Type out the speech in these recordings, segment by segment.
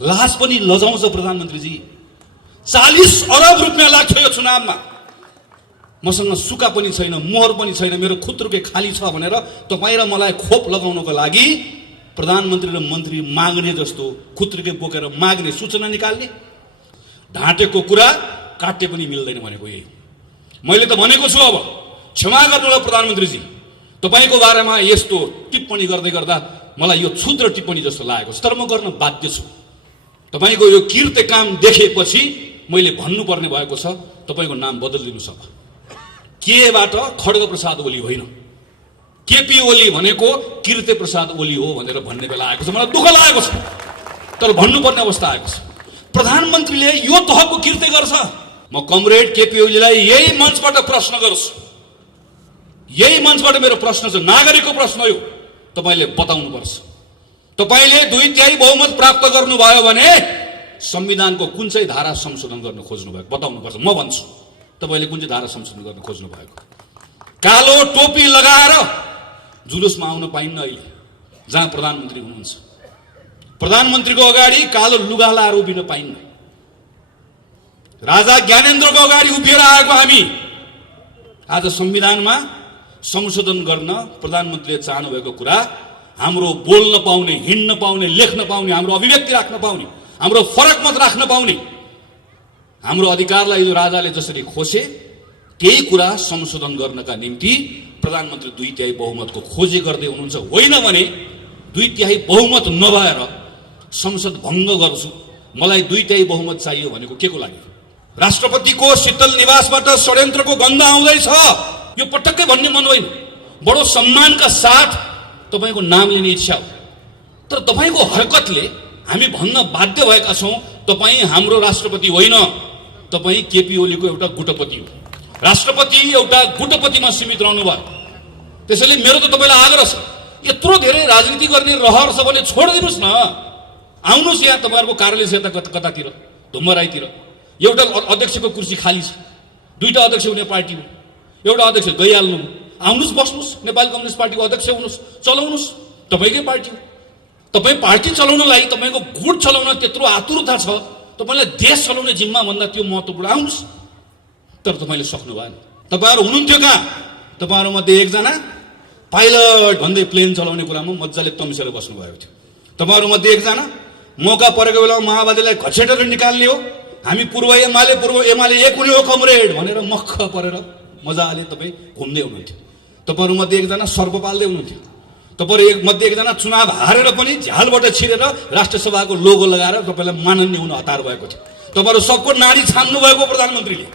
लाज पनि लजाउँछ प्रधानमन्त्रीजी। 40 अरब रुपियाँ लाग्थ्यो यो चुनावमा। मसँग सुका पनि छैन, मोहर पनि छैन, मेरो खुत्रुके खाली छ भनेर तपाईँ र मलाई खोप लगाउनको लागि प्रधानमन्त्री र मन्त्री माग्ने जस्तो खुत्रुके बोकेर माग्ने, सूचना निकाल्ने, ढाँटेको कुरा काट्ने पनि मिल्दैन भनेको यही। मैले त भनेको छु, अब क्षमा गर्नुहोला प्रधानमन्त्रीजी, तपाईँको बारेमा यस्तो टिप्पणी गर्दै गर्दा मलाई यो क्षुद्र टिप्पणी जस्तो लागेको छ, तर म गर्न बाध्य छु। तपाईँको यो कृत्य काम देखेपछि मैले भन्नुपर्ने भएको छ, तपाईँको नाम बदलिदिनुहोस्। अब केबाट खड्ग प्रसाद ओली होइन, केपी ओली भनेको कृत्य प्रसाद ओली हो भनेर भन्ने बेला आएको छ। मलाई दुःख लागेको छ, तर भन्नुपर्ने अवस्था आएको छ। प्रधानमन्त्रीले यो तहको कृत्य गर्छ। म कमरेड केपी ओलीलाई यही मञ्चबाट प्रश्न गर्छु, यही मञ्चबाट मेरो प्रश्न छ, नागरिकको प्रश्न हो, तपाईँले बताउनुपर्छ। तपाईँले 2/3 बहुमत प्राप्त गर्नुभयो भने संविधानको कुन चाहिँ धारा संशोधन गर्न खोज्नु भएको बताउनुपर्छ। म भन्छु तपाईँले कुन चाहिँ धारा संशोधन गर्न खोज्नु भएको। कालो टोपी लगाएर जुलुसमा आउन पाइन्न अहिले जहाँ प्रधानमन्त्री हुनुहुन्छ। प्रधानमन्त्रीको अगाडि कालो लुगा लाएर उभिन पाइन्न। राजा ज्ञानेन्द्रको अगाडि उभिएर आएको हामी आज संविधानमा संशोधन गर्न प्रधानमन्त्रीले चाहनु भएको कुरा, हाम्रो बोल्न पाउने, हिँड्न पाउने, लेख्न पाउने, हाम्रो अभिव्यक्ति राख्न पाउने, हाम्रो फरक मत राख्न पाउने, हाम्रो अधिकारलाई यो राजाले जसरी खोसे केही कुरा संशोधन गर्नका निम्ति प्रधानमन्त्री 2/3 बहुमतको खोजी गर्दै हुनुहुन्छ। होइन भने 2/3 बहुमत नभएर संसद भङ्ग गर्छु, मलाई 2/3 बहुमत चाहियो भनेको के को लागि? राष्ट्रपतिको शीतल निवासबाट षड्यन्त्रको गन्ध आउँदैछ, यो पटक्कै भन्ने मन होइन। बडो सम्मानका साथ तपाईँको नाम लिने इच्छा हो, तर तपाईँको हरकतले हामी भन्न बाध्य भएका छौँ, तपाईँ हाम्रो राष्ट्रपति होइन, तपाईँ केपी ओलीको एउटा गुटपति हो। राष्ट्रपति एउटा गुटपतिमा सीमित रहनु भयो। त्यसैले मेरो त तपाईँलाई आग्रह छ, यत्रो धेरै राजनीति गर्ने रहर छ भने छोडिदिनुहोस् न, आउनुहोस् यहाँ तपाईँहरूको कार्यालय छ यता कतातिर, धुम्मराईतिर एउटा अध्यक्षको कुर्सी खाली छ, 2टा अध्यक्ष हुने पार्टी हो, एउटा अध्यक्ष गइहाल्नु, आउनुहोस् बस्नुहोस्, नेपाली कम्युनिस्ट पार्टीको अध्यक्ष हुनुहोस्, चलाउनुहोस्, तपाईँकै पार्टी हो। तपाईँ पार्टी चलाउनलाई, तपाईँको गुट चलाउन त्यत्रो आतुरता छ, तपाईँलाई देश चलाउने जिम्मा भन्दा त्यो महत्त्वपूर्ण, आउनुहोस्। तर तपाईँले सक्नु भएन। तपाईँहरू हुनुहुन्थ्यो कहाँ? तपाईँहरूमध्ये एकजना पाइलट भन्दै प्लेन चलाउने कुरामा मजाले तम्सेर बस्नुभएको थियो। तपाईँहरूमध्ये एकजना मौका परेको बेलामा माओवादीलाई घचेटेर निकाल्ने हो, हामी पूर्व एमाले एक हुने हो कमरेड भनेर मख परेर मजाले तपाईँ घुम्दै हुनुहुन्थ्यो। तपाईँहरूमध्ये एकजना सर्प पाल्दै हुनुहुन्थ्यो। तपाईँहरू मध्ये एकजना चुनाव हारेर पनि झ्यालबाट छिरेर राष्ट्रसभाको लोगो लगाएर तपाईँलाई माननीय हुन हतार भएको थियो। तपाईँहरू सबको नाडी छान्नु भएको प्रधानमन्त्रीले,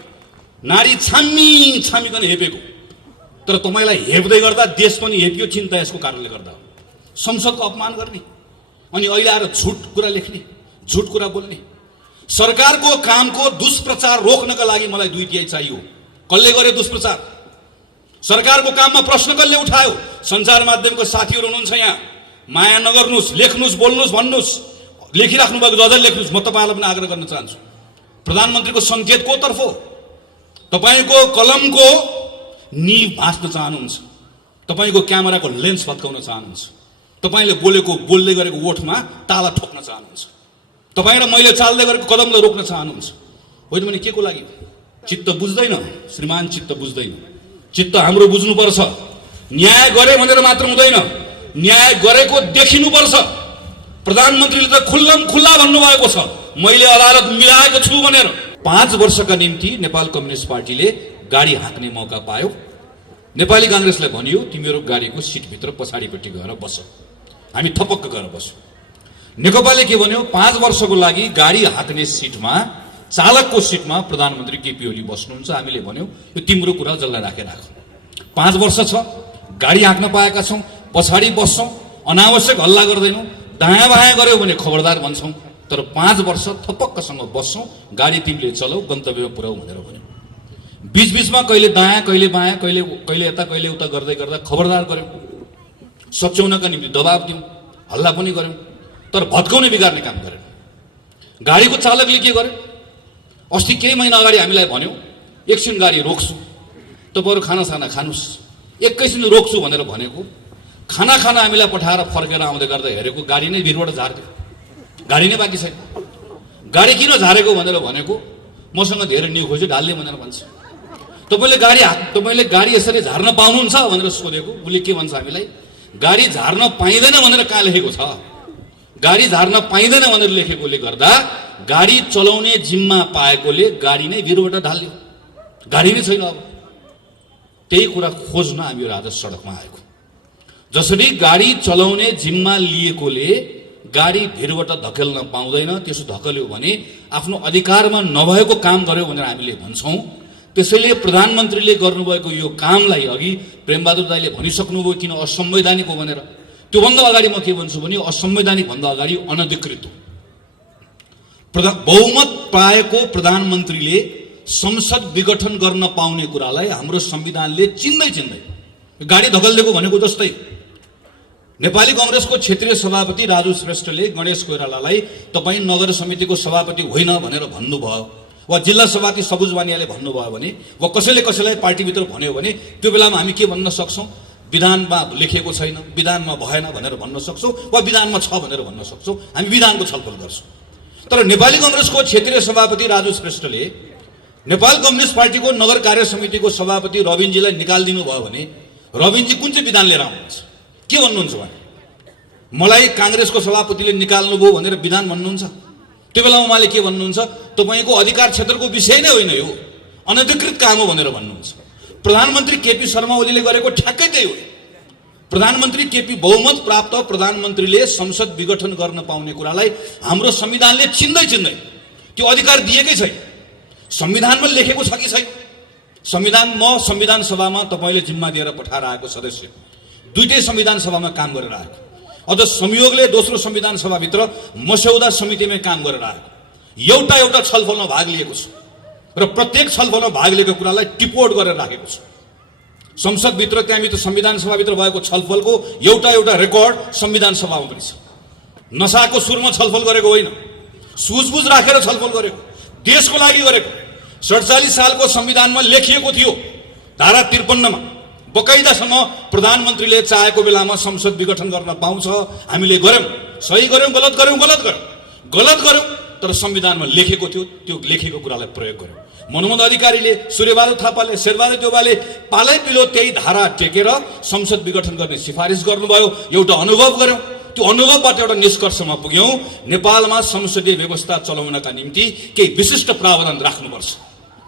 नाडी छामिकन हेपेको, तर तपाईँलाई हेप्दै गर्दा देश पनि हेपियो। चिन्ता यसको कारणले गर्दा हो। संसदको अपमान गर्ने अनि अहिले आएर झुट कुरा लेख्ने, झुट कुरा बोल्ने। सरकारको कामको दुष्प्रचार रोक्नका लागि मलाई 2/3 चाहियो। कसले गरे दुष्प्रचार? सरकारको काममा प्रश्न कसले उठायो? सञ्चार माध्यमको साथीहरू हुनुहुन्छ यहाँ, माया नगर्नुहोस्, लेख्नुहोस्, बोल्नुहोस्, भन्नुहोस्, लेखिराख्नु भएको अझै लेख्नुहोस्। म तपाईँलाई पनि आग्रह गर्न चाहन्छु, प्रधानमन्त्रीको सङ्केत कोतर्फ हो? तपाईँको कलमको निभ भाँच्न चाहनुहुन्छ, तपाईँको क्यामेराको लेन्स भत्काउन चाहनुहुन्छ, तपाईँले बोल्दै गरेको ओठमा ताला ठोक्न चाहनुहुन्छ, तपाईँ र मैले चाल्दै गरेको कदमलाई रोक्न चाहनुहुन्छ। होइन भने के को लागि? चित्त बुझ्दैन श्रीमान, चित्त बुझ्दैन। चित्त हाम्रो बुझ्नुपर्छ। न्याय गरे भनेर मात्र हुँदैन, न्याय गरेको देखिनुपर्छ। प्रधानमन्त्रीले त खुल्ला भन्नुभएको छ, मैले अदालत मिलाएको छु भनेर। 5 वर्षका निम्ति नेपाल कम्युनिस्ट पार्टीले गाडी हाँक्ने मौका पायो। नेपाली काङ्ग्रेसलाई भनियो तिमीहरू गाडीको सिटभित्र पछाडिपट्टि गएर बस, हामी थपक्क गएर बस्यौँ। नेकपाले के भन्यो? 5 वर्षको लागि गाडी हाँक्ने सिटमा, चालकको सिटमा प्रधानमन्त्री केपी ओली बस्नुहुन्छ। हामीले भन्यौँ यो तिम्रो कुरा जसलाई राखेर राख, 5 वर्ष छ, गाडी हाँक्न पाएका छौँ, पछाडि बस्छौँ, अनावश्यक हल्ला गर्दैनौँ, दायाँ बायाँ गऱ्यौ भने खबरदार भन्छौँ, तर 5 वर्ष थपक्कसँग बस्छौँ, गाडी तिमीले चलाऊ, गन्तव्यमा पुर्याऊ भनेर भन्यौँ। बीचबीचमा कहिले दायाँ कहिले बायाँ, कहिले यता कहिले उता गर्दै गर्दा खबरदार गऱ्यौँ, सच्याउनका निम्ति दबाब दियौँ, हल्ला पनि गऱ्यौँ, तर भत्काउने बिगार्ने काम गरेन। गाडीको चालकले के गर्यो? अस्ति केही महिना अगाडि हामीलाई भन्यो एकछिन गाडी रोक्छु, तपाईँहरू खानासाना खानुहोस्, एकैछिन रोक्छु भनेर भनेको, खाना हामीलाई पठाएर फर्केर आउँदै गर्दा हेरेको गाडी नै भिरबाट झार्दियो। गाडी नै बाँकी छैन। गाडी किन झारेको भनेर भनेको मसँग धेरै न्यु खोज्यो ढाल्ने भनेर भन्छ। तपाईँले गाडी यसरी झार्न पाउनुहुन्छ भनेर सोधेको, उसले के भन्छ हामीलाई, गाडी झार्न पाइँदैन भनेर कहाँ लेखेको छ? गाडी झार्न पाइँदैन भनेर लेखेकोले गर्दा गाडी चलाउने जिम्मा पाएकोले गाडी नै भिरबाट ढाल्यो, गाडी नै छैन। अब त्यही कुरा खोज्न हामीहरू आज सडकमा आएको। जसरी गाडी चलाउने जिम्मा लिएकोले गाडी भिरबाट धकेल्न पाउँदैन, त्यसो धकेल्यो भने आफ्नो अधिकारमा नभएको काम गर्यो भनेर हामीले भन्छौँ। त्यसैले प्रधानमन्त्रीले गर्नुभएको यो कामलाई अघि प्रेमबहादुर दाइले भनिसक्नुभयो किन असंवैधानिक हो भनेर। त्योभन्दा अगाडि म के भन्छु भने असंवैधानिक भन्दा अगाडि अनधिकृत हो। बहुमत पाएको प्रधानमन्त्रीले संसद विघटन गर्न पाउने कुरालाई हाम्रो संविधानले चिन्दै गाडी धकेलिदिएको भनेको जस्तै नेपाली कांग्रेसको क्षेत्रीय सभापति राजु श्रेष्ठले गणेश कोइरालालाई तपाईं नगर समितिको सभापति होइन भनेर भन्नुभयो, वा जिल्ला सभापति सबुज वानियाले भन्नुभयो भने, वा कसैलाई पार्टीभित्र भन्यो भने त्यो बेलामा हामी के भन्न सक्छौँ? विधानमा लेखेको छैन, विधानमा भएन भनेर भन्न सक्छौँ, वा विधानमा छ भनेर भन्न सक्छौँ। हामी विधानको छलफल गर्छौँ। तर नेपाली कांग्रेसको क्षेत्रीय सभापति राजु श्रेष्ठले नेपाल कम्युनिस्ट पार्टीको नगर कार्य समितिको सभापति रविनजीलाई निकालिदिनु भयो भने रविनजी कुन चाहिँ विधान लिएर आउनुहुन्छ? के भन्नुहुन्छ भने मलाई कांग्रेसको सभापतिले निकाल्नुभयो भनेर विधान भन्नुहुन्छ? त्यो बेलामा उहाँले के भन्नुहुन्छ? तपाईँको अधिकार क्षेत्रको विषय नै होइन, यो अनधिकृत काम हो भनेर भन्नुहुन्छ। प्रधानमन्त्री केपी शर्मा ओलीले गरेको ठ्याक्कै त्यही हो। प्रधानमन्त्री केपी बहुमत प्राप्त प्रधानमन्त्रीले संसद विघटन गर्न पाउने कुरालाई हाम्रो संविधानले चिन्दै त्यो अधिकार दिएकै छैन। संविधानमा लेखेको छ कि छैन? संविधान सभामा तपाईँले जिम्मा दिएर पठाएर आएको सदस्य दुईटै संविधान सभामा काम गरेर आएको, अझ संयोगले दोस्रो संविधान सभाभित्र मस्यौदा समितिमै काम गरेर आएको, एउटा छलफलमा भाग लिएको छ र प्रत्येक छलफलमा भाग लिएको कुरालाई टिपोट गरेर राखेको छ। संसदभित्र त्यहाँभित्र संविधान सभाभित्र भएको छलफलको एउटा रेकर्ड संविधान सभामा पनि छ। नसाको सुरमा छलफल गरेको होइन, सुझबुझ राखेर छलफल गरेको, देशको लागि गरेको। 47 सालको संविधानमा लेखिएको थियो धारा 53मा बकाइदासम्म प्रधानमन्त्रीले चाहेको बेलामा संसद विघटन गर्न पाउँछ। हामीले गर्यौं, सही गर्यौं, गलत गर्यौं, तर संविधानमा लेखेको थियो, त्यो लेखेको कुरालाई प्रयोग गर्यौं। मनमोहन अधिकारीले, सूर्यबहादुर थापाले, शेरबहादुर देउवाले पालै पिलो त्यही धारा टेकेर संसद विघटन गर्ने सिफारिस गर्नुभयो। एउटा अनुभव गर्यौं, त्यो अनुभवबाट एउटा निष्कर्षमा पुग्यौं, नेपालमा संसदीय व्यवस्था चलाउनका निम्ति केही विशिष्ट प्रावधान राख्नुपर्छ।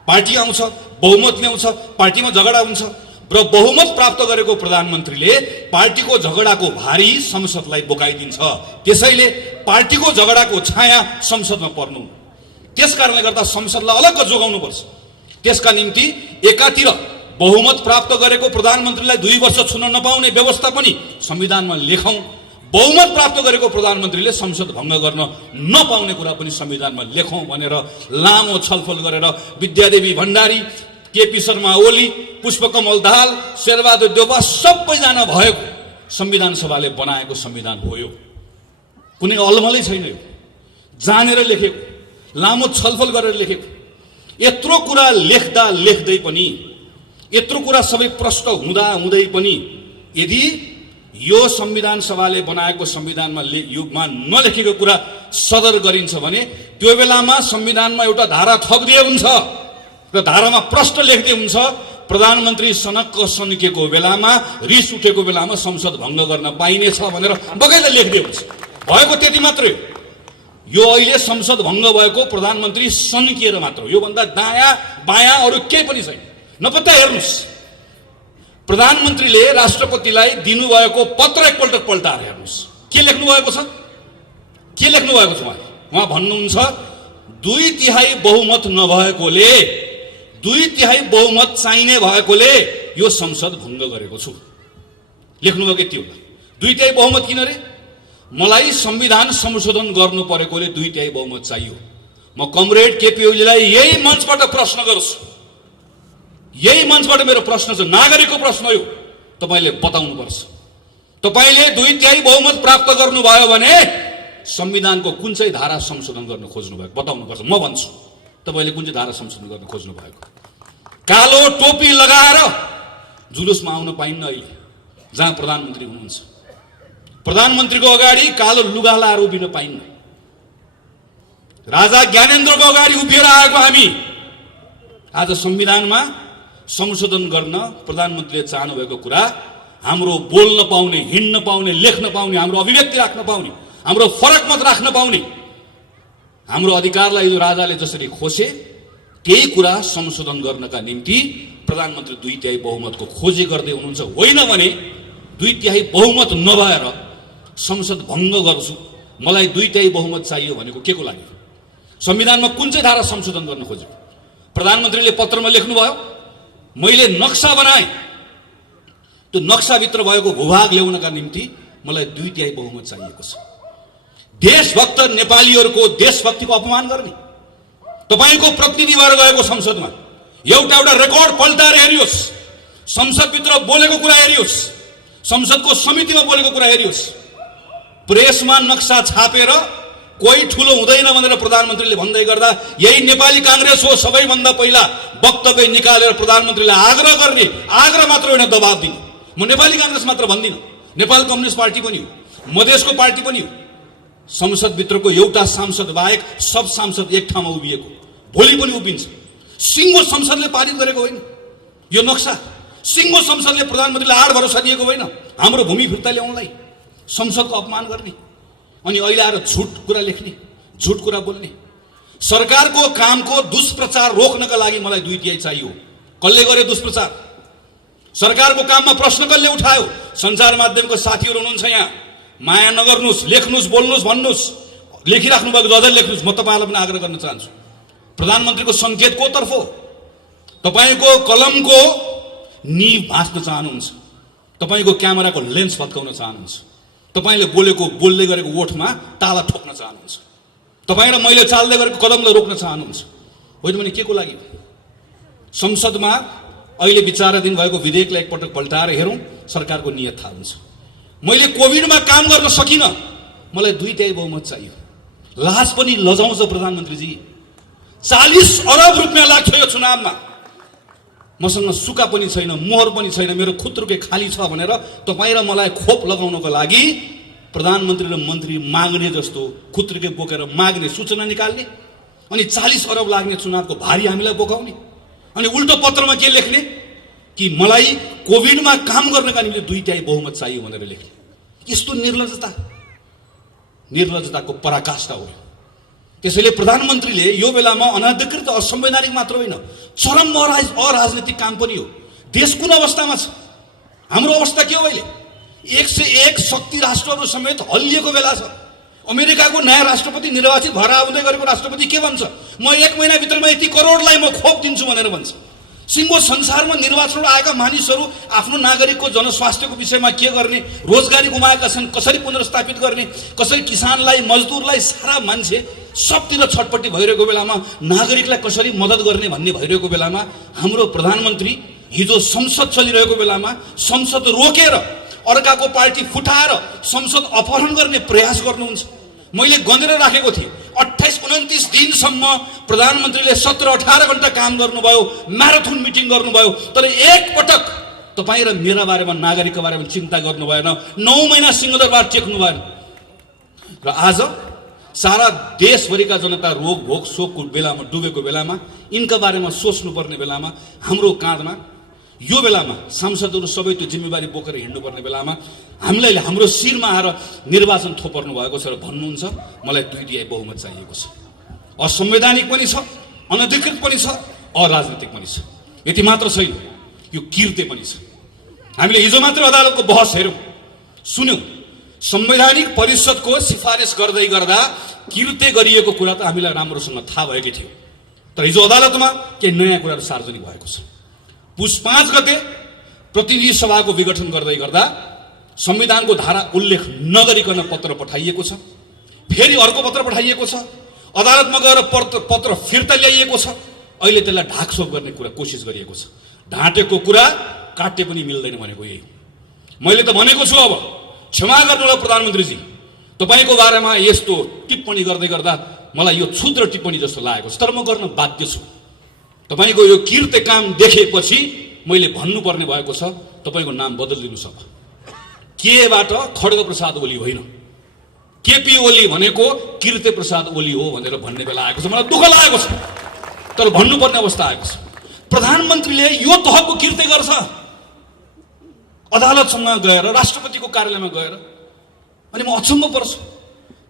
पार्टी आउँछ, बहुमत ल्याउँछ, पार्टीमा झगडा हुन्छ र बहुमत प्राप्त गरेको प्रधानमन्त्रीले पार्टीको झगडाको भारी संसदलाई बोकाइदिन्छ। त्यसैले पार्टीको झगडाको छाया संसदमा पर्नु, त्यसकारणले गर्दा संसदलाई अलग्ग जोगाउनुपर्छ। त्यसका निम्ति एकातिर बहुमत प्राप्त गरेको प्रधानमन्त्रीलाई 2 वर्ष छुन नपाउने व्यवस्था पनि संविधानमा लेखौं, बहुमत प्राप्त गरेको प्रधानमन्त्रीले संसद भङ्ग गर्न नपाउने कुरा पनि संविधानमा लेखौं भनेर लामो छलफल गरेर विद्यादेवी भण्डारी, केपी शर्मा ओली, पुष्पकमल दाहाल, शेरबहादुर देउवा सबैजना भएको संविधान सभाले बनाएको संविधान हो। यो कुनै अलमलै छैन, यो जानेर लेखेको, लामो छलफल गरेर लेखेको। यत्रो कुरा लेख्दै पनि, यत्रो कुरा सबै प्रष्ट हुँदै पनि यदि यो संविधान सभाले बनाएको संविधानमा युगमा नलेखेको कुरा सदर गरिन्छ भने त्यो बेलामा संविधानमा एउटा धारा थपिदिए हुन्छ र धारामा प्रष्ट लेख्दै हुन्छ प्रधानमन्त्री सनक्क सन्किएको बेलामा, रिस उठेको बेलामा संसद भङ्ग गर्न पाइनेछ भनेर बगैँचा लेख्दै हुन्छ। भएको त्यति मात्रै हो। यो अहिले संसद भङ्ग भएको प्रधानमन्त्री सन्किएर मात्र हो। यो भन्दा दायाँ बायाँ अरू केही पनि छैन। नपत्ता हेर्नुस्, प्रधानमन्त्रीले राष्ट्रपतिलाई दिनुभएको पत्र एकपल्ट पल्टाएर हेर्नुस्, के लेख्नु भएको छ? उहाँ भन्नुहुन्छ 2/3 बहुमत नभएकोले, 2/3 बहुमत चाहिने भएकोले यो संसद भङ्ग गरेको छु। लेख्नुभएको यति होला। 2/3 बहुमत किन रे? मलाई संविधान संशोधन गर्नु परेकोले 2/3 बहुमत चाहियो। म कमरेड केपी ओलीलाई यही मञ्चबाट प्रश्न गर्छु, यही मञ्चबाट मेरो प्रश्न छ, नागरिकको प्रश्न हो, तपाईले बताउनुपर्छ। तपाईले 2/3 बहुमत प्राप्त गर्नुभयो भने संविधानको कुन चाहिँ धारा संशोधन गर्न खोज्नु भएको बताउनुपर्छ। म भन्छु तपाईले कुन चाहिँ धारा संशोधन गर्न खोज्नु भएको। कालो टोपी लगाएर जुलुसमा आउन पाइन्न अहिले जहाँ प्रधानमन्त्री हुनुहुन्छ। प्रधानमन्त्रीको अगाडि कालो लुगा लाएर उभिन पाइन्न। राजा ज्ञानेन्द्रको अगाडि उभिएर आएको हामी आज संविधानमा संशोधन गर्न प्रधानमन्त्रीले चाहनु भएको कुरा हाम्रो बोल्न पाउने, हिँड्न पाउने, लेख्न पाउने, हाम्रो अभिव्यक्ति राख्न पाउने, हाम्रो फरक मत राख्न पाउने हाम्रो अधिकारलाई यो राजाले जसरी खोसे त्यही कुरा संशोधन गर्नका निम्ति प्रधानमन्त्री 2/3 बहुमतको खोजी गर्दै हुनुहुन्छ। होइन भने 2/3 बहुमत नभएर संसद भङ्ग गर्छु, मलाई 2/3 बहुमत चाहियो भनेको के को लागि? संविधानमा कुन चाहिँ धारा संशोधन गर्न खोजेको? प्रधानमन्त्रीले पत्रमा लेख्नुभयो मैले नक्सा बनाएँ, त्यो नक्साभित्र भएको भूभाग ल्याउनका निम्ति मलाई 2/3 बहुमत चाहिएको छ। देशभक्त नेपालीहरूको देशभक्तिको अपमान गर्ने तपाईको प्रतिनिधि भएर गएको संसदमा एउटा रेकर्ड पल्टाएर हेरियोस्, संसदभित्र बोलेको कुरा हेरियोस्, संसदको समितिमा बोलेको कुरा हेरियोस्। प्रेसमा नक्सा छापेर कोही ठुलो हुँदैन भनेर प्रधानमन्त्रीले भन्दै गर्दा यही नेपाली कांग्रेस हो सबैभन्दा पहिला वक्तव्य निकालेर प्रधानमन्त्रीले आग्रह गर्ने, आग्रह मात्र होइन दबाब दिने। म नेपाली कांग्रेस मात्र भन्दिनँ, नेपाल कम्युनिस्ट पार्टी पनि हो, मधेसको पार्टी पनि हो। संसदभित्रको एउटा सांसद बाहेक सब सांसद एक ठाउँमा उभिएको, भोलि पनि उभिन्छ। सिङ्गो संसदले पारित गरेको होइन यो नक्सा, सिङ्गो संसदले प्रधानमन्त्रीलाई आड भरोसा दिएको होइन हाम्रो भूमि फिर्ता ल्याउनलाई, संसदको अपमान गर्ने अनि अहिले आएर झुट कुरा लेख्ने, झुट कुरा बोल्ने। सरकारको कामको दुष्प्रचार रोक्नका लागि मलाई 2/3 चाहियो। कसले गरे दुष्प्रचार? सरकारको काममा प्रश्न कसले उठायो? सञ्चार माध्यमको साथीहरू हुनुहुन्छ यहाँ, माया नगर्नुस्, लेख्नुस्, बोल्नुस्, भन्नुस्, लेखिराख्नु भएको अझै लेख्नुस्। म तपाईँलाई पनि आग्रह गर्न चाहन्छु, प्रधानमन्त्रीको सङ्केत को तर्फ हो? तपाईँको कलमको निभ भाँच्न चाहनुहुन्छ, तपाईँको क्यामेराको लेन्स भत्काउन चाहनुहुन्छ, तपाईँले बोलेको बोल्दै गरेको ओठमा ताला ठोक्न चाहनुहुन्छ, तपाईँ र मैले चाल्दै गरेको कदमलाई रोक्न चाहनुहुन्छ। होइन भने के को लागि? संसदमा अहिले विचाराधीन भएको विधेयकलाई एकपटक पल्टाएर हेरौँ, सरकारको नियत थाहा हुन्छ। मैले कोभिडमा काम गर्न सकिनँ, मलाई 2/3 बहुमत चाहियो। लाज पनि लजाउँछ प्रधानमन्त्रीजी। 40 अरब रुपियाँ लाग्थ्यो यो चुनावमा, मसँग सुका पनि छैन, मोहर पनि छैन, मेरो खुत्रुके खाली छ भनेर तपाईँ र मलाई खोप लगाउनको लागि प्रधानमन्त्री र मन्त्री माग्ने जस्तो खुत्रुके बोकेर माग्ने, सूचना निकाल्ने अनि 40 अरब लाग्ने चुनावको भारी हामीलाई बोकाउने अनि उल्टो पत्रमा के लेख्ने कि मलाई कोभिडमा काम गर्नका निम्ति 2/3 बहुमत चाहियो भनेर लेख्ने। यस्तो निर्लज्जताको पराकाष्ठा हो। त्यसैले प्रधानमन्त्रीले यो बेलामा अनाधिकृत, असंवैधानिक मात्र होइन, चरम अराजनीतिक काम पनि हो। देश कुन अवस्थामा छ? हाम्रो अवस्था के हो? अहिले 101 शक्ति राष्ट्रहरू समेत हल्लिएको बेला छ। अमेरिकाको नयाँ राष्ट्रपति निर्वाचित भएर आउँदै गरेको राष्ट्रपति के भन्छ? म 1 महिनाभित्रमा यति करोडलाई म खोप दिन्छु भनेर भन्छ। सिङ्गो संसारमा निर्वाचनबाट आएका मानिसहरू आफ्नो नागरिकको जनस्वास्थ्यको विषयमा के गर्ने, रोजगारी गुमाएका छन् कसरी पुनर्स्थापित गर्ने, कसरी किसानलाई, मजदुरलाई, सारा मान्छे सबतिर छटपट्टि भइरहेको बेलामा नागरिकलाई कसरी मद्दत गर्ने भन्ने भइरहेको बेलामा हाम्रो प्रधानमन्त्री हिजो संसद चलिरहेको बेलामा संसद रोकेर अर्काको पार्टी फुटाएर संसद अपहरण गर्ने प्रयास गर्नुहुन्छ। मैले गनेर राखेको थिएँ 28-29 दिनसम्म प्रधानमन्त्रीले 17-18 घण्टा काम गर्नुभयो, म्याराथन मिटिङ गर्नुभयो, तर एक पटक तपाईँ र मेरा बारेमा, नागरिकको बारेमा चिन्ता गर्नु भएन। 9 महिना सिंहदरबार टेक्नु भएन र आज सारा देशभरिका जनता रोग भोग शोकको बेलामा डुबेको बेलामा, यिनका बारेमा सोच्नुपर्ने बेलामा हाम्रो काँधमा यो बेलामा सांसदहरू सबै त्यो जिम्मेवारी बोकेर हिँड्नुपर्ने बेलामा हामीलाई हाम्रो शिरमा आएर निर्वाचन थोपर्नु भएको छ र भन्नुहुन्छ मलाई 2/3 बहुमत चाहिएको छ। असंवैधानिक पनि छ, अनधिकृत पनि छ, अराजनीतिक पनि छ। यति मात्र छैन, यो किर्ते पनि छ। हामीले हिजो मात्र अदालतको बहस हेर्यौँ, सुन्यौँ। संवैधानिक परिषदको सिफारिस गर्दै गर्दा किर्ते गरिएको कुरा त हामीलाई राम्रोसँग थाहा भएकै थियो, तर हिजो अदालतमा केही नयाँ कुराहरू सार्वजनिक भएको छ। पुस 5 गते प्रतिनिधि सभाको विघटन गर्दै गर्दा संविधानको धारा उल्लेख नगरिकन पत्र पठाइएको छ, फेरि अर्को पत्र पठाइएको छ, अदालतमा गएर पत्र फिर्ता ल्याइएको छ। अहिले त्यसलाई ढाकछोप गर्ने कुरा कोसिस गरिएको छ। ढाँटेको कुरा काट्टे पनि मिल्दैन भनेको यही। मैले त भनेको छु, अब क्षमा गर्नुहोला प्रधानमन्त्रीजी, तपाईँको बारेमा यस्तो टिप्पणी गर्दै गर्दा मलाई यो क्षुद्र टिप्पणी जस्तो लागेको छ, तर म गर्न बाध्य छु। तपाईँको यो किर्ते काम देखेपछि मैले भन्नुपर्ने भएको छ, तपाईँको नाम बदलिदिनुहोस्। अब केबाट खड्ग प्रसाद ओली होइन, केपी ओली भनेको कीर्ति प्रसाद ओली हो भनेर भन्ने बेला आएको छ। मलाई दुःख लागेको छ, तर भन्नुपर्ने अवस्था आएको छ। प्रधानमन्त्रीले यो तहको कीर्ति गर्छ, अदालतसँग गएर, राष्ट्रपतिको कार्यालयमा गएर। अनि म अचम्म पर्छु,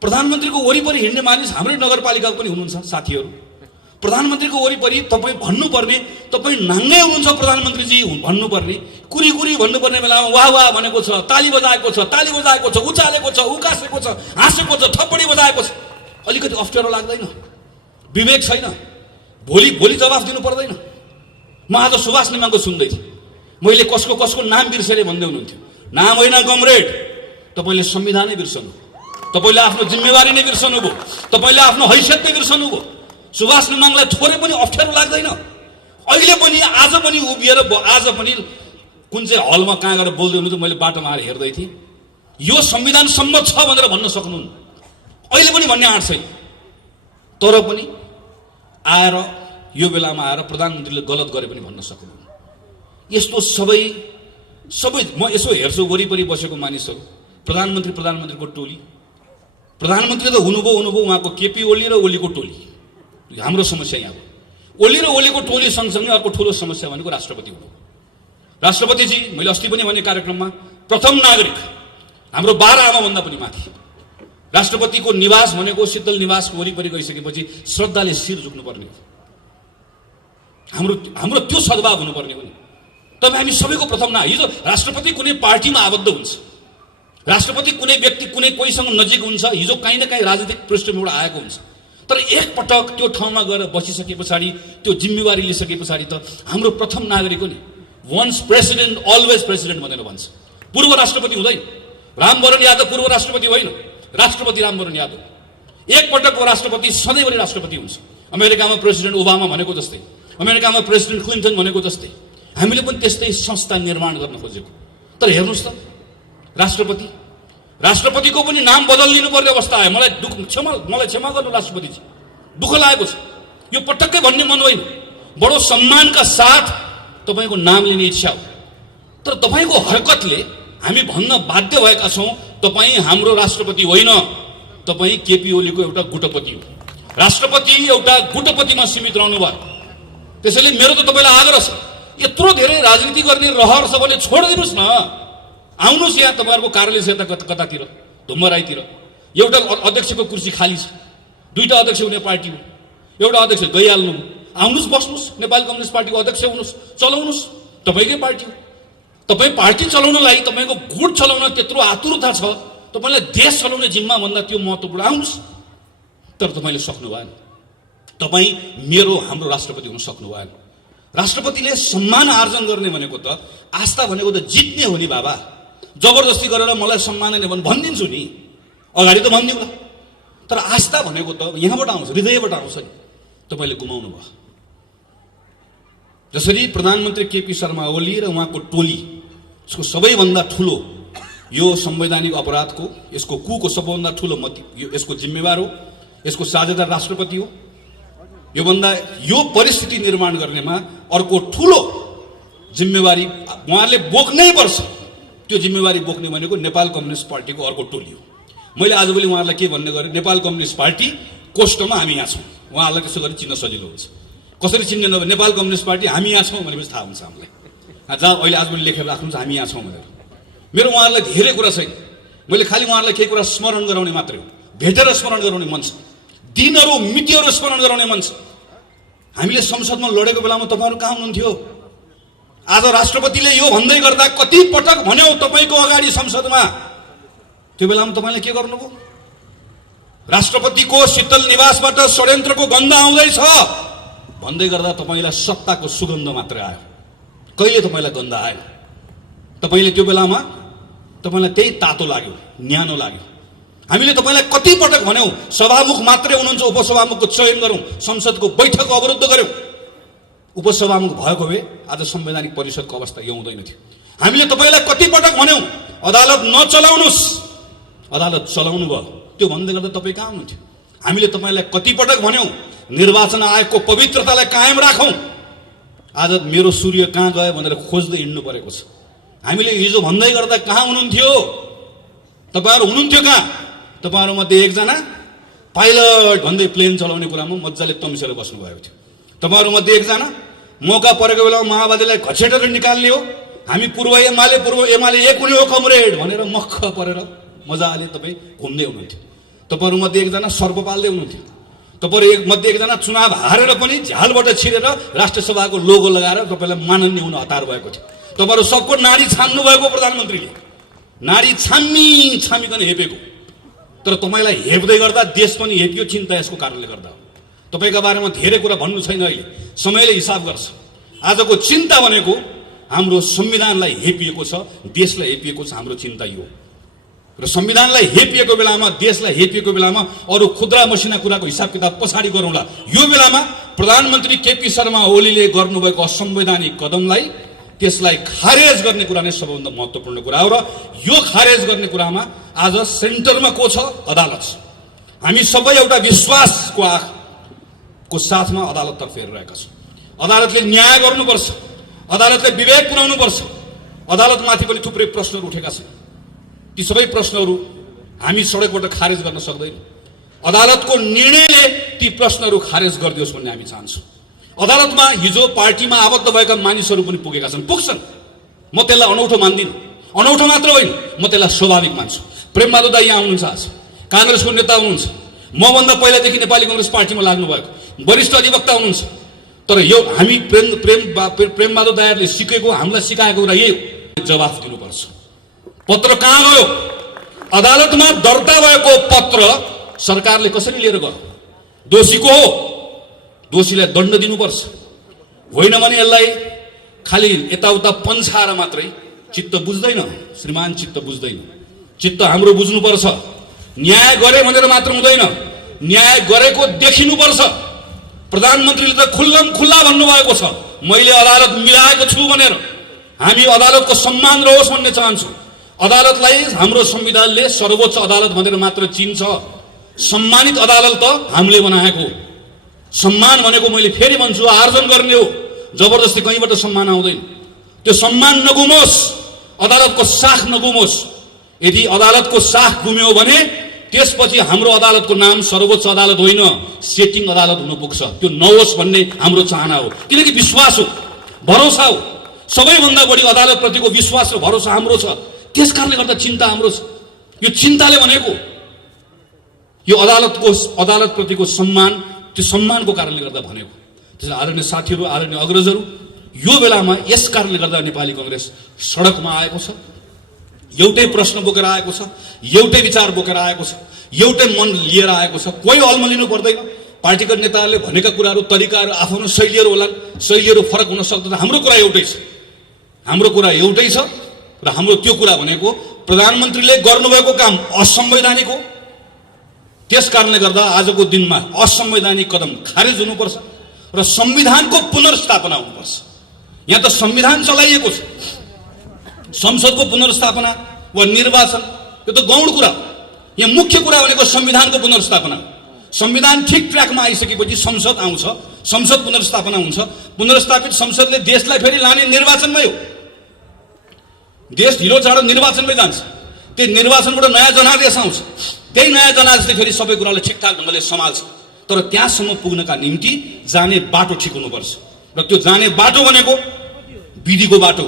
प्रधानमन्त्रीको वरिपरि हिँड्ने मानिस हाम्रै नगरपालिकाको पनि हुनुहुन्छ साथीहरू। प्रधानमन्त्रीको वरिपरि तपाईँ भन्नुपर्ने, तपाईँ नाङ्गै हुनुहुन्छ प्रधानमन्त्रीजी भन्नुपर्ने, कुरी कुरी भन्नुपर्ने बेलामा वाह वाह भनेको छ, ताली बजाएको छ, ताली बजाएको छ, उचालेको छ, उकासेको छ, हाँसेको छ, थप्पडी बजाएको छ। अलिकति अप्ठ्यारो लाग्दैन? विवेक छैन? भोलि भोलि जवाफ दिनु पर्दैन? म आज सुभाष नेमाको सुन्दै थिएँ, मैले कसको कसको नाम बिर्सेर भन्दै हुनुहुन्थ्यो। नाम होइन कमरेड, तपाईँले संविधानै बिर्सनु, तपाईँले आफ्नो जिम्मेवारी नै बिर्सनु भयो, तपाईँले आफ्नो हैसियत नै बिर्सनु भयो। सुभाष नेमाङलाई थोरै पनि अप्ठ्यारो लाग्दैन? अहिले पनि, आज पनि उभिएर, आज पनि कुन चाहिँ हलमा कहाँ गएर बोल्दै हुनुहुन्छ, मैले बाटोमा आएर हेर्दै थिएँ। यो संविधान सम्मत छ भनेर भन्न सक्नुहुन्न, अहिले पनि भन्ने आँट छैन। तर पनि आएर यो बेलामा आएर प्रधानमन्त्रीले गलत गरे पनि भन्न सक्नुहुन्न। यस्तो सबै म यसो हेर्छु वरिपरि बसेको मानिसहरू, प्रधानमन्त्रीको टोली। प्रधानमन्त्री त हुनुभयो उहाँको केपी ओली र ओलीको टोली। हाम्रो समस्या यहाँ हो। ओली र ओलीको टोली सँगसँगै अर्को ठुलो समस्या भनेको राष्ट्रपति हुनु। राष्ट्रपतिजी, मैले अस्ति पनि भने कार्यक्रममा, प्रथम नागरिक, हाम्रो 12 आमाभन्दा पनि माथि। राष्ट्रपतिको निवास भनेको शीतल निवासको वरिपरि गइसकेपछि श्रद्धाले शिर झुक्नुपर्ने हो। हाम्रो त्यो सद्भाव हुनुपर्ने हो नि। तब हामी सबैको प्रथम हिजो राष्ट्रपति कुनै पार्टीमा आबद्ध हुन्छ, राष्ट्रपति कुनै व्यक्ति कुनै कोहीसँग नजिक हुन्छ, हिजो काहीँ न काहीँ राजनीतिक पृष्ठभूमिबाट आएको हुन्छ। तर एकपटक त्यो ठाउँमा गएर बसिसके पछाडि, त्यो जिम्मेवारी लिइसके पछाडि त हाम्रो प्रथम नागरिक हो नि। वन्स प्रेसिडेन्ट अलवेज प्रेसिडेन्ट भनेर भन्छ। पूर्व राष्ट्रपति हुँदैन। रामवरण यादव पूर्व राष्ट्रपति होइन, राष्ट्रपति रामवरण यादव। एकपटकको राष्ट्रपति सधैँभरि राष्ट्रपति हुन्छ। अमेरिकामा प्रेसिडेन्ट ओबामा भनेको जस्तै, अमेरिकामा प्रेसिडेन्ट क्लिन्टन भनेको जस्तै हामीले पनि त्यस्तै संस्था निर्माण गर्न खोजेको। तर हेर्नुहोस् त, राष्ट्रपतिको पनि नाम बदलिनु पर्ने अवस्था आयो। मलाई क्षमा गर्नु राष्ट्रपतिजी, दुःख लागेको छ। यो पटक्कै भन्ने मन होइन, बडो सम्मानका साथ तपाईँको नाम लिने इच्छा हो। तर तपाईँको हरकतले हामी भन्न बाध्य भएका छौँ, तपाईँ हाम्रो राष्ट्रपति होइन, तपाईँ केपी ओलीको एउटा गुटपति हो। राष्ट्रपति एउटा गुटपतिमा सीमित रहनु भयो। त्यसैले मेरो त तपाईँलाई आग्रह छ, यत्रो धेरै राजनीति गर्ने रहर छ भने छोडिदिनुहोस् न। आउनुहोस् यहाँ तपाईँहरूको कार्यालय छ, यता कतातिर धुम्मराईतिर एउटा अध्यक्षको कुर्सी खाली छ, 2टा अध्यक्ष हुने पार्टी हो, एउटा अध्यक्ष गइहाल्नु, आउनुहोस् बस्नुहोस्, नेपाली कम्युनिस्ट पार्टीको अध्यक्ष हुनुहोस्, चलाउनुहोस्, तपाईँकै पार्टी हो। तपाईँ पार्टी चलाउनलाई, तपाईँको गुट चलाउन त्यत्रो आतुरता छ, तपाईँलाई देश चलाउने जिम्मा भन्दा त्यो महत्त्वपूर्ण, आउनुहोस्। तर तपाईँले सक्नु भएन। तपाईँ हाम्रो राष्ट्रपति हुन सक्नु भएन। राष्ट्रपतिले सम्मान आर्जन गर्ने भनेको त, आस्था भनेको त जित्ने हो नि बाबा। जबरजस्ती गरेर मलाई सम्मान नै भने भनिदिन्छु नि, अगाडि त भनिदिउँला। तर आस्था भनेको त यहाँबाट आउँछ, हृदयबाट आउँछ नि। तपाईँले गुमाउनु भयो। जसरी प्रधानमन्त्री केपी शर्मा ओली र उहाँको टोली, यसको सबैभन्दा ठुलो यो संवैधानिक अपराधको, यसको कुको सबैभन्दा ठुलो यसको जिम्मेवार हो, यसको साझेदार राष्ट्रपति हो। यो परिस्थिति निर्माण गर्नेमा अर्को ठुलो जिम्मेवारी उहाँले बोक्नै पर्छ। त्यो जिम्मेवारी बोक्ने भनेको नेपाल कम्युनिस्ट पार्टीको अर्को टोली हो। मैले आजभोलि उहाँहरूलाई के भन्ने गरेँ, नेपाल कम्युनिस्ट पार्टी कोष्टमा हामी यहाँ छौँ। उहाँहरूलाई त्यसो गरी चिन्न सजिलो हुन्छ। कसरी चिन्ने नभए नेपाल कम्युनिस्ट पार्टी हामी यहाँ छौँ भनेपछि थाहा हुन्छ हामीलाई। जहाँ अहिले आजभोलि लेखेर राख्नुहुन्छ हामी यहाँ छौँ भनेर। मेरो उहाँहरूलाई धेरै कुरा छैन, मैले खालि उहाँहरूलाई केही कुरा स्मरण गराउने मात्रै हो। भेटेर स्मरण गराउने मन छ, दिनहरू मितिहरू स्मरण गराउने मन छ। हामीले संसदमा लडेको बेलामा तपाईँहरू कहाँ हुनुहुन्थ्यो? आज राष्ट्रपतिले यो भन्दै गर्दा कति पटक भन्यौ तपाईँको अगाडि संसदमा, त्यो बेलामा तपाईँले के गर्नुभयो? राष्ट्रपतिको शीतल निवासबाट षड्यन्त्रको गन्ध आउँदैछ भन्दै गर्दा तपाईँलाई सत्ताको सुगन्ध मात्रै आयो, कहिले तपाईँलाई गन्ध आएन। तपाईँले त्यो बेलामा तपाईँलाई त्यही तातो लाग्यो, न्यानो लाग्यो। हामीले तपाईँलाई कति पटक भन्यौँ सभामुख मात्रै हुनुहुन्छ, उपसभामुखको चयन गरौँ, संसदको बैठक अवरुद्ध गरौँ। उपसभामुख भएको भए आज संवैधानिक परिषदको अवस्था यो हुँदैन थियो। हामीले तपाईँलाई कति पटक भन्यौँ अदालत नचलाउनुहोस्, अदालत चलाउनु भयो। त्यो भन्दै गर्दा तपाईँ कहाँ हुनुहुन्थ्यो? हामीले तपाईँलाई कति पटक भन्यौँ निर्वाचन आयोगको पवित्रतालाई कायम राखौँ। आज मेरो सूर्य कहाँ गयो भनेर खोज्दै हिँड्नु परेको छ। हामीले हिजो भन्दै गर्दा कहाँ हुनुहुन्थ्यो? तपाईँहरू हुनुहुन्थ्यो कहाँ? तपाईँहरूमध्ये एकजना पाइलट भन्दै प्लेन चलाउने कुरामा मजाले तम्सेर बस्नुभएको थियो। तपाईँहरूमध्ये एकजना मौका परेको बेलामा माओवादीलाई घचेटेर निकाल्ने हो, हामी पूर्व एमाले एक हुने हो कमरेड भनेर मख परेर मजाले तपाईँ घुम्दै हुनुहुन्थ्यो। तपाईँहरूमध्ये एकजना सर्प पाल्दै हुनुहुन्थ्यो। तपाईँहरू मध्ये एकजना चुनाव हारेर पनि झ्यालबाट छिरेर राष्ट्रिय सभाको लोगो लगाएर तपाईँलाई माननीय हुन हतार भएको थियो। तपाईँहरू सबको नाडी छान्नु भएको प्रधानमन्त्रीले, नाडी छामिकन हेपेको। तर तपाईँलाई हेप्दै गर्दा देश पनि हेपियो, चिन्ता यसको कारणले गर्दा हो। तपाईँका बारेमा धेरै कुरा भन्नु छैन, अहिले समयले हिसाब गर्छ। आजको चिन्ता भनेको हाम्रो संविधानलाई हेपिएको छ, देशलाई हेपिएको छ, हाम्रो चिन्ता यो। र संविधानलाई हेपिएको बेलामा, देशलाई हेपिएको बेलामा अरू खुद्रा मसिना कुराको हिसाब किताब पछाडि गरौँला। यो बेलामा प्रधानमन्त्री केपी शर्मा ओलीले गर्नुभएको असंवैधानिक कदमलाई, त्यसलाई खारेज गर्ने कुरा नै सबैभन्दा महत्त्वपूर्ण कुरा हो। र यो खारेज गर्ने कुरामा आज सेन्टरमा को छ? अदालत छ। हामी सबै एउटा विश्वासको आँखको साथमा अदालततर्फ हेरिरहेका छौँ। अदालतले न्याय गर्नुपर्छ, अदालतले विवेक पुर्याउनुपर्छ। अदालतमाथि पनि थुप्रै प्रश्नहरू उठेका छन्। ती सबै प्रश्नहरू हामी सडकबाट खारेज गर्न सक्दैनौँ। अदालतको निर्णयले ती प्रश्नहरू खारेज गरिदियोस् भन्ने हामी चाहन्छौँ। अदालतमा हिजो पार्टीमा आबद्ध भएका मानिसहरू पनि पुगेका छन्, पुग्छन्। म त्यसलाई अनौठो मान्दिनँ, अनौठो मात्र होइन, म त्यसलाई स्वाभाविक मान्छु। प्रेमबहादुर दाइ यहाँ हुनुहुन्छ, आज काङ्ग्रेसको नेता हुनुहुन्छ, मभन्दा पहिलादेखि नेपाली काङ्ग्रेस पार्टीमा लाग्नु भएको वरिष्ठ अधिवक्ता हुनुहुन्छ। तर यो हामी प्रेमबहादुर दाइहरूले सिकेको, हामीलाई सिकाएको कुरा यही हो, जवाफ दिनुपर्छ। पत्र कहाँ गयो? अदालतमा दर्ता भएको पत्र सरकारले कसरी लिएर गयो? दोषीको हो, दोषीलाई दण्ड दिनुपर्छ। होइन भने यसलाई खालि यताउता पन्छाएर मात्रै चित्त बुझ्दैन श्रीमान, चित्त बुझ्दैन। चित्त हाम्रो बुझ्नुपर्छ। न्याय गरे भनेर मात्र हुँदैन, न्याय गरेको देखिनुपर्छ। प्रधानमन्त्रीले त खुल्ला भन्नुभएको छ, मैले अदालत मिलाएको छु भनेर। हामी अदालतको सम्मान रहोस् भन्ने चाहन्छु। अदालतलाई हाम्रो संविधानले सर्वोच्च अदालत भनेर मात्र चिन्छ। सम्मानित अदालत त हामीले बनाएको। सम्मान भनेको मैले फेरि भन्छु आर्जन गर्ने हो, जबरजस्ती कहीँबाट सम्मान आउँदैन। त्यो सम्मान नगुमोस्, अदालतको साख नगुमोस्। यदि अदालतको साख गुम्यो भने त्यसपछि हाम्रो अदालतको नाम सर्वोच्च अदालत होइन, सेटिङ अदालत हुन पुग्छ। त्यो नहोस् भन्ने हाम्रो चाहना हो। किनकि विश्वास हो, भरोसा हो। सबैभन्दा बढी अदालतप्रतिको विश्वास र भरोसा हाम्रो छ। त्यस कारणले गर्दा चिन्ता हाम्रो छ। यो चिन्ताले भनेको यो अदालतप्रतिको सम्मान, त्यो सम्मानको कारणले गर्दा भनेको। त्यसैले आदरणीय साथीहरू, आदरणीय अग्रजहरू, यो बेलामा यस कारणले गर्दा नेपाली काङ्ग्रेस सडकमा आएको छ। एउटै प्रश्न बोकेर आएको छ, एउटै विचार बोकेर आएको छ, एउटै मन लिएर आएको छ। कोही अल्मलिनु पर्दैन। पार्टीका नेताहरूले भनेका कुराहरू, तरिकाहरू, आफ्नो शैलीहरू होलान्, शैलीहरू फरक हुन सक्दैन। हाम्रो कुरा एउटै छ, हाम्रो कुरा एउटै छ। र हाम्रो त्यो कुरा भनेको प्रधानमन्त्रीले गर्नुभएको काम असंवैधानिक हो। त्यस कारणले गर्दा आजको दिनमा असंवैधानिक कदम खारेज हुनुपर्छ र संविधानको पुनर्स्थापना हुनुपर्छ। यहाँ त संविधान चलाइएको छ, संसदको पुनर्स्थापना वा निर्वाचन यो त गौण कुरा हो। यहाँ मुख्य कुरा भनेको संविधानको पुनर्स्थापना। संविधान ठिक ट्र्याकमा आइसकेपछि संसद आउँछ, संसद पुनर्स्थापना हुन्छ। पुनर्स्थापित संसदले देशलाई फेरि लाने निर्वाचनमै हो। देश ढिलो चाँडो निर्वाचनमै जान्छ। त्यो निर्वाचनबाट नयाँ जनादेश आउँछ। त्यही नयाँ जनादेशले फेरि सबै कुरालाई ठिकठाक ढङ्गले सम्हाल्छ। तर त्यहाँसम्म पुग्नका निम्ति जाने बाटो ठिक हुनुपर्छ। र त्यो जाने बाटो भनेको विधिको बाटो,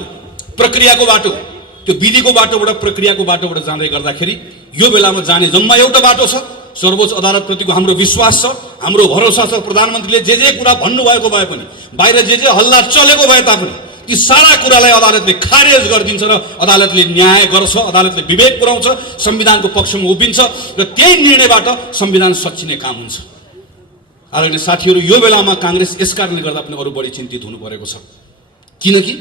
प्रक्रियाको बाटो। त्यो विधिको बाटोबाट, प्रक्रियाको बाटोबाट जाँदै गर्दाखेरि यो बेलामा जाने जम्मा एउटा बाटो छ। सर्वोच्च अदालतप्रतिको हाम्रो विश्वास छ, हाम्रो भरोसा छ। प्रधानमन्त्रीले जे कुरा भन्नुभएको भए पनि, बाहिर जे हल्ला चलेको भए तापनि ती सारा कुरालाई अदालतले खारेज गरिदिन्छ र अदालतले न्याय गर्छ, अदालतले विवेक पुर्याउँछ, संविधानको पक्षमा उभिन्छ र त्यही निर्णयबाट संविधान सच्चिने काम हुन्छ। आदरणीय साथीहरू, यो बेलामा काङ्ग्रेस यस कारणले गर्दा पनि अरू बढी चिन्तित हुनु परेको छ। किनकि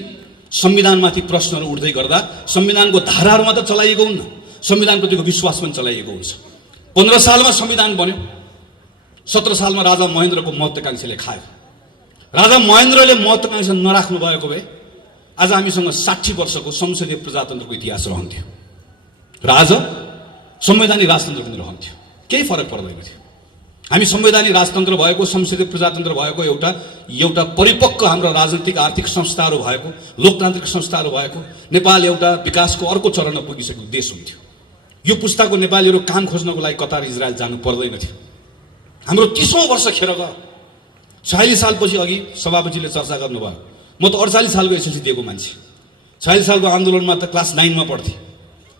संविधानमाथि प्रश्नहरू उठ्दै गर्दा संविधानको धाराहरूमा त चलाइएको हुन्न, संविधानप्रतिको विश्वास पनि चलाइएको हुन्छ। 15 सालमा संविधान बन्यो, 17 सालमा राजा महेन्द्रको महत्त्वाकांक्षाले खायो। राजा महेन्द्रले महत्त्वाकांक्षा नराख्नु भएको भए आज हामीसँग 60 वर्षको संसदीय प्रजातन्त्रको इतिहास रहन्थ्यो र आज संवैधानिक राजतन्त्र पनि रहन्थ्यो। केही फरक पर्दैन थियो। हामी संवैधानिक राजतन्त्र भएको, संसदीय प्रजातन्त्र भएको, एउटा परिपक्व हाम्रो राजनीतिक आर्थिक संस्थाहरू भएको, लोकतान्त्रिक संस्थाहरू भएको नेपाल एउटा विकासको अर्को चरणमा पुगिसकेको देश हुन्थ्यो। यो पुस्ताको नेपालीहरू काम खोज्नको लागि कतार इजरायल जानु पर्दैन थियो। हाम्रो 30औं वर्ष खेर गयो। 46 सालपछि अघि सभापतिले चर्चा गर्नुभयो, म त 48 सालको एसएलसी दिएको मान्छे। 46 सालको आन्दोलनमा त क्लास 9 मा पढ्थेँ।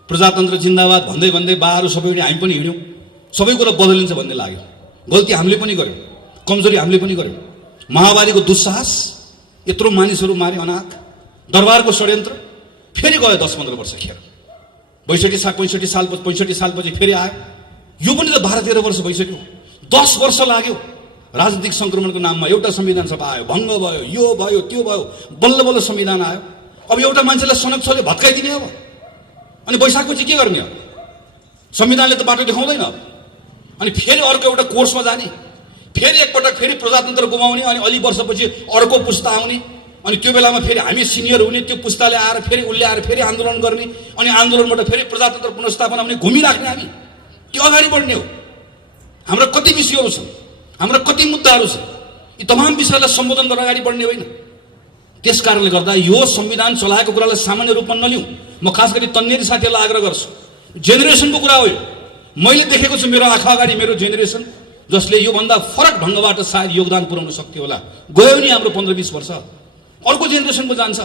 प्रजातन्त्र जिन्दाबाद भन्दै भन्दै बाहरू सबै हामी पनि हिँड्यौँ। सबै कुरा बदलिन्छ भन्ने लाग्यो। गल्ती हामीले पनि गर्यौँ, कमजोरी हामीले पनि गर्यौँ। महामारीको दुस्साहस, यत्रो मानिसहरू मारे अनाथ, दरबारको षड्यन्त्र, फेरि गयो 10-15 वर्ष खेर। 65 सालपछि फेरि आयो। यो पनि त 12-13 वर्ष भइसक्यो। 10 वर्ष लाग्यो। राजनीतिक संक्रमणको नाममा एउटा संविधान सभा आयो, भङ्ग भयो, यो भयो, त्यो भयो, बल्ल बल्ल संविधान आयो। अब एउटा मान्छेलाई सनक छोले भत्काइदिने अब। अनि वैशाखपछि के गर्ने अब? संविधानले त बाटो देखाउँदैन। अनि फेरि अर्को एउटा कोर्समा जाने, फेरि एकपटक फेरि प्रजातन्त्र गुमाउने, अनि अलि वर्षपछि अर्को पुस्ता आउने, अनि त्यो बेलामा फेरि हामी सिनियर हुने, त्यो पुस्ताले आएर फेरि उसले आएर फेरि आन्दोलन गर्ने, अनि आन्दोलनबाट फेरि प्रजातन्त्र पुनर्स्थापना हुने, घुमिराख्ने हामी के अगाडि बढ्ने हो? हाम्रा कति विषयहरू छन्, हाम्रा कति मुद्दाहरू छन्, यी तमाम विषयलाई सम्बोधन गरेर अगाडि बढ्ने होइन। त्यस कारणले गर्दा यो संविधान चलाएको कुरालाई सामान्य रूपमा नलिउँ। म खास गरी तन्नेरी साथीहरूलाई आग्रह गर्छु, जेनेरेसनको कुरा हो यो। मैले देखेको छु मेरो आँखा अगाडि मेरो जेनेरेसन, जसले योभन्दा फरक ढङ्गबाट सायद योगदान पुर्याउन सक्थ्यो होला। गयो नि हाम्रो 15-20 वर्ष, अर्को जेनेरेसनको जान्छ।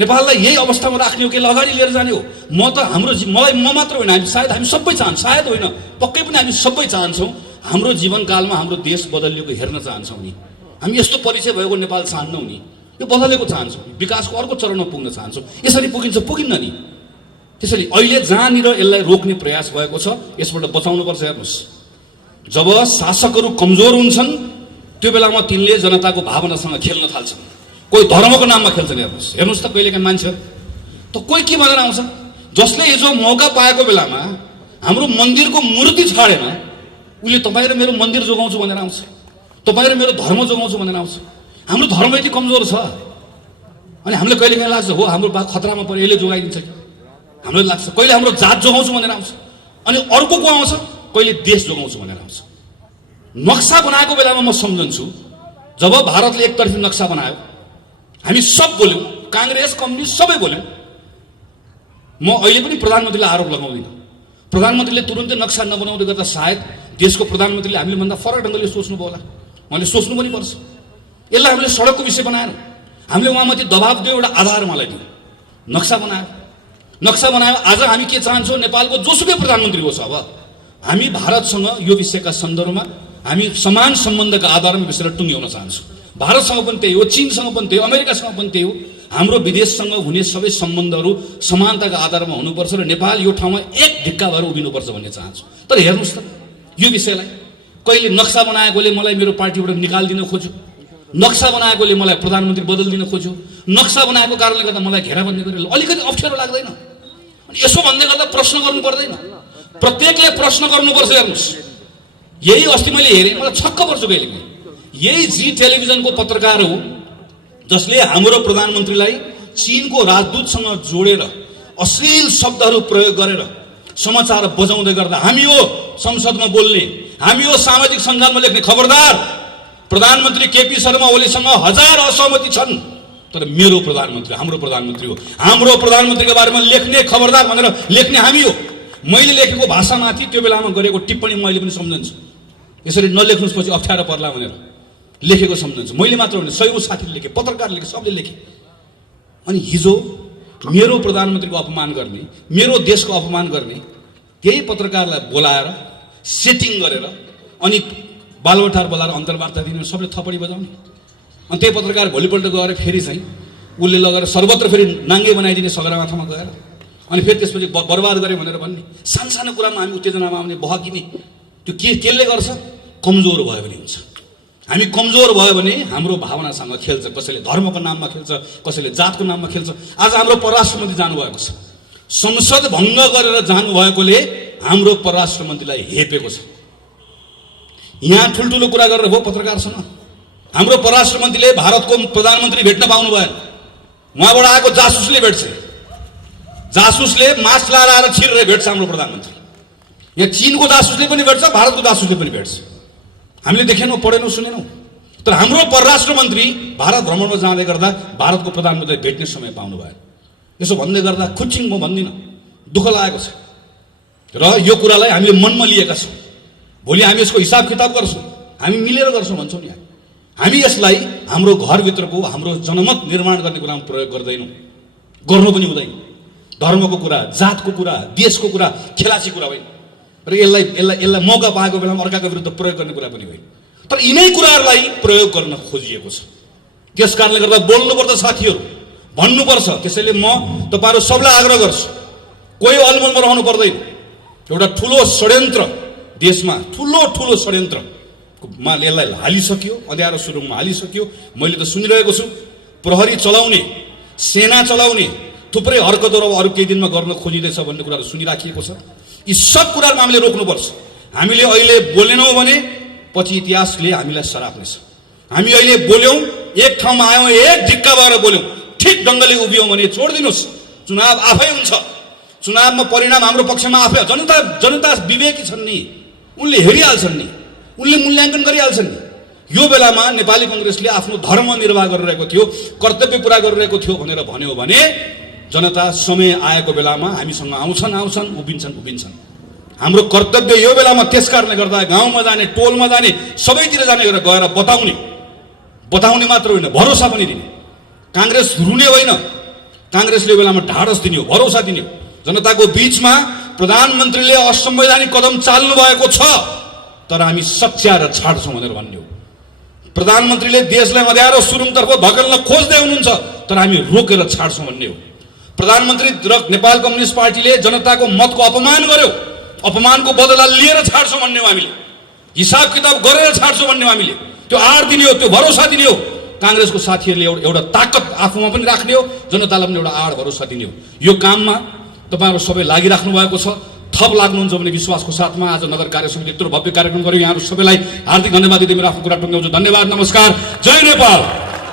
नेपाललाई यही अवस्थामा राख्ने हो कि अगाडि लिएर जाने हो? मलाई म मात्र होइन, हामी सबै चाहन्छौँ, सायद होइन पक्कै पनि हामी सबै चाहन्छौँ हाम्रो जीवनकालमा हाम्रो देश बदलिएको हेर्न चाहन्छौँ नि। हामी यस्तो परिचय भएको नेपाल चाहन्नौँ नि, यो बदलेको चाहन्छौँ, विकासको अर्को चरणमा पुग्न चाहन्छौँ। यसरी पुगिन्छ, पुगिन्न नि। त्यसैले अहिले जहाँनिर यसलाई रोक्ने प्रयास भएको छ, यसबाट बचाउनुपर्छ। हेर्नुहोस्, जब शासकहरू कमजोर हुन्छन् त्यो बेलामा तिनले जनताको भावनासँग खेल्न थाल्छन्। कोही धर्मको नाममा खेल्छन्। हेर्नुहोस् त कहिलेकाहीँ मान्छे त कोही के भनेर आउँछ, जसले हिजो मौका पाएको बेलामा हाम्रो मन्दिरको मूर्ति छाडेन, उसले तपाईँ र मेरो मन्दिर जोगाउँछु भनेर आउँछ, तपाईँ र मेरो धर्म जोगाउँछु भनेर आउँछ। हाम्रो धर्म यति कमजोर छ। अनि हामीलाई कहिलेकाहीँ लाग्छ हो हाम्रो बा खतरामा पऱ्यो, यसले जोगाइदिन्छ कि, हामीलाई लाग्छ। कहिले हाम्रो जात जोगाउँछु भनेर आउँछ, अनि अर्को को आउँछ, कहिले देश जोगाउँछु भनेर आउँछ। नक्सा बनाएको बेलामा म सम्झन्छु, जब भारतले एकतर्फी नक्सा बनायो, हामी सब बोल्यौँ, काङ्ग्रेस कम्युनिस्ट सबै बोल्यौँ। म अहिले पनि प्रधानमन्त्रीलाई आरोप लगाउँदिनँ। प्रधानमन्त्रीले तुरुन्तै नक्सा नबनाउँदै गर्दा सायद देशको प्रधानमन्त्रीले हामीले भन्दा फरक ढङ्गले सोच्नुभयो होला। उहाँले सोच्नु पनि पर्छ। यसलाई हामीले सडकको विषय बनाएन, हामीले उहाँमाथि दबाब दियो, एउटा आधार उहाँलाई दियो, नक्सा बनायो। आज हामी के चाहन्छौँ, नेपालको जोसुकै प्रधानमन्त्री होस्, अब हामी भारतसँग यो विषयका सन्दर्भमा हामी समान सम्बन्धका आधारमा विषयलाई टुङ्ग्याउन चाहन्छौँ। भारतसँग पनि त्यही हो, चीनसँग पनि त्यही हो, अमेरिकासँग पनि त्यही हो। हाम्रो विदेशसँग हुने सबै सम्बन्धहरू समानताका आधारमा हुनुपर्छ र नेपाल यो ठाउँमा एक ढिक्का भएर उभिनुपर्छ भन्ने चाहन्छु। तर हेर्नुहोस् त यो विषयलाई, कहिले नक्सा बनाएकोले मलाई मेरो पार्टीबाट निकालिदिन खोज्यो, नक्सा बनाएकोले मलाई प्रधानमन्त्री बदलिदिन खोज्यो, नक्सा बनाएको कारणले गर्दा मलाई घेराबन्दी गरेर अलिकति अप्ठ्यारो लाग्दैन? अनि यसो भन्दै गर्दा प्रश्न गर्नु पर्दैन? प्रत्येकले प्रश्न गर्नुपर्छ। हेर्नुहोस्, यही अस्ति मैले हेरेँ, मलाई छक्क पर्छु कहिलेकाहीँ। यही जी टेलिभिजनको पत्रकार हो जसले हाम्रो प्रधानमन्त्रीलाई चीनको राजदूतसँग जोडेर अश्लील शब्दहरू प्रयोग गरेर समाचार बजाउँदै गर्दा हामी हो संसदमा बोल्ने, हामी हो सामाजिक सञ्जालमा लेख्ने, खबरदार प्रधानमन्त्री केपी शर्मा ओलीसँग 1000 असहमति छन्, तर मेरो प्रधानमन्त्री हाम्रो प्रधानमन्त्री हो, हाम्रो प्रधानमन्त्रीको बारेमा लेख्ने, खबरदार भनेर लेख्ने हामी हो। मैले लेखेको भाषामाथि त्यो बेलामा गरेको टिप्पणी मैले पनि सम्झन्छु। यसरी नलेख्नुहोस् पछि अप्ठ्यारो पर्ला भनेर लेखेको सम्झन्छु। मैले मात्र होइन, सयौं साथीले लेखे, पत्रकारले लेखे, सबले लेखे। अनि हिजो मेरो प्रधानमन्त्रीको अपमान गर्ने, मेरो देशको अपमान गर्ने त्यही पत्रकारलाई बोलाएर सेटिङ गरेर अनि बालबटार बोलाएर अन्तर्वार्ता दिने, सबले थपडी बजाउने। अनि त्यही पत्रकार भोलिपल्ट गएर फेरि चाहिँ उसले लगेर सर्वत्र फेरि नाङ्गे बनाइदिने सगरमाथामा गएर, अनि फेरि त्यसपछि बर्बाद गरे भनेर भन्ने। सानो कुरामा हामी उत्तेजनामा आउने, बहकिने। त्यो केले गर्छ? कमजोर भयो भने हुन्छ। हामी कमजोर भयो भने हाम्रो भावनासँग खेल्छ, कसैले धर्मको नाममा खेल्छ, कसैले जातको नाममा खेल्छ। आज हाम्रो परराष्ट्र मन्त्री जानुभएको छ, संसद भङ्ग गरेर जानुभएकोले हाम्रो परराष्ट्र मन्त्रीलाई हेपेको छ। यहाँ ठुल्ठुलो कुरा गरेर भयो पत्रकारसँग। हाम्रो परराष्ट्र मन्त्रीले भारतको प्रधानमन्त्री भेट्न पाउनु भएन, उहाँबाट आएको जासुसले भेट्छ, जासुसले मास्क लाएर आएर छिरेर भेट्छ हाम्रो प्रधानमन्त्री। यहाँ चीनको जासुसले पनि भेट्छ, भारतको जासुसले पनि भेट्छ। हामीले देखेनौँ, पढेनौँ, सुनेनौँ। तर हाम्रो परराष्ट्र मन्त्री भारत भ्रमणमा जाँदै गर्दा भारतको प्रधानमन्त्रीलाई भेट्ने समय पाउनु भएन। यसो भन्दै गर्दा खुच्चिङ म भन्दिनँ, दुःख लागेको छ। र यो कुरालाई हामीले मनमा लिएका छौँ। भोलि हामी यसको हिसाब किताब गर्छौँ, हामी मिलेर गर्छौँ भन्छौँ नि। हामी यसलाई हाम्रो घरभित्रको हाम्रो जनमत निर्माण गर्ने कुरामा प्रयोग गर्दैनौँ, गर्नु पनि हुँदैन। धर्मको कुरा, जातको कुरा, देशको कुरा खेलाची कुरा होइन र यसलाई मौका पाएको बेलामा अर्काको विरुद्ध प्रयोग गर्ने कुरा पनि होइन। तर यिनै कुराहरूलाई प्रयोग गर्न खोजिएको छ। त्यस कारणले गर्दा बोल्नुपर्छ साथीहरू, भन्नुपर्छ। त्यसैले म तपाईँहरू सबलाई आग्रह गर्छु, कोही अलमलमा रहनु पर्दैन। एउटा ठुलो षड्यन्त्र देशमा, ठुलो षड्यन्त्रमा यसलाई हालिसक्यो, अँध्यारो सुरुङमा हालिसक्यो। मैले त सुनिरहेको छु, प्रहरी चलाउने, सेना चलाउने थुप्रै हरकतहरू अरू केही दिनमा गर्न खोजिँदैछ भन्ने कुराहरू सुनिराखिएको छ। यी सब कुराहरूमा हामीले रोक्नुपर्छ। हामीले अहिले बोलेनौँ भने पछि इतिहासले हामीलाई सराप्नेछ। हामी अहिले बोल्यौँ, एक ठाउँमा आयौँ, एक ढिक्का भएर बोल्यौँ, ठिक ढङ्गले उभियौँ भने छोडिदिनुहोस्, चुनाव आफै हुन्छ। चुनावमा परिणाम हाम्रो पक्षमा आफै। जनता विवेकी छन् नि, उनले हेरिहाल्छन् नि, उनले मूल्याङ्कन गरिहाल्छन् नि। यो बेलामा नेपाली कङ्ग्रेसले आफ्नो धर्म निर्वाह गरिरहेको थियो, कर्तव्य पुरा गरिरहेको थियो भनेर भन्यो भने जनता समय आएको बेलामा हामीसँग आउँछन्, उभिन्छन्। हाम्रो कर्तव्य यो बेलामा त्यस कारणले गर्दा गाउँमा जाने, टोलमा जाने, सबैतिर जाने गरेर गएर बताउने मात्र होइन, भरोसा पनि दिने। काङ्ग्रेस रुने होइन, काङ्ग्रेसले यो बेलामा ढाडस दिने हो, भरोसा दिने हो। जनताको बीचमा प्रधानमन्त्रीले असंवैधानिक कदम चाल्नु भएको छ, तर हामी सच्याएर छाड्छौँ भनेर भन्ने हो। प्रधानमन्त्रीले देशलाई अँध्यारो सुरुङतर्फ धकेल्न खोज्दै हुनुहुन्छ, तर हामी रोकेर छाड्छौँ भन्ने हो। प्रधानमन्त्री र नेपाल कम्युनिस्ट पार्टीले जनताको मतको अपमान गर्यो, अपमानको बदला लिएर छाड्छौँ भन्ने हो। हामीले हिसाब किताब गरेर छाड्छौँ भन्ने हो। हामीले त्यो आड दिने हो, त्यो भरोसा दिने हो। काङ्ग्रेसको साथीहरूले एउटा ताकत आफूमा पनि राख्ने हो, जनतालाई पनि एउटा आड भरोसा दिने हो। यो काममा तपाईँहरू सबै लागिराख्नु भएको छ। थप लाग्नुहुन्छ भने विश्वासको साथमा आज नगर कार्य समिति यत्रो भव्य कार्यक्रम गर्यो। यहाँहरू सबैलाई हार्दिक धन्यवाद दिँदै मेरो आफ्नो कुरा टुङ्ग्याउँछु। धन्यवाद, नमस्कार, जय नेपाल।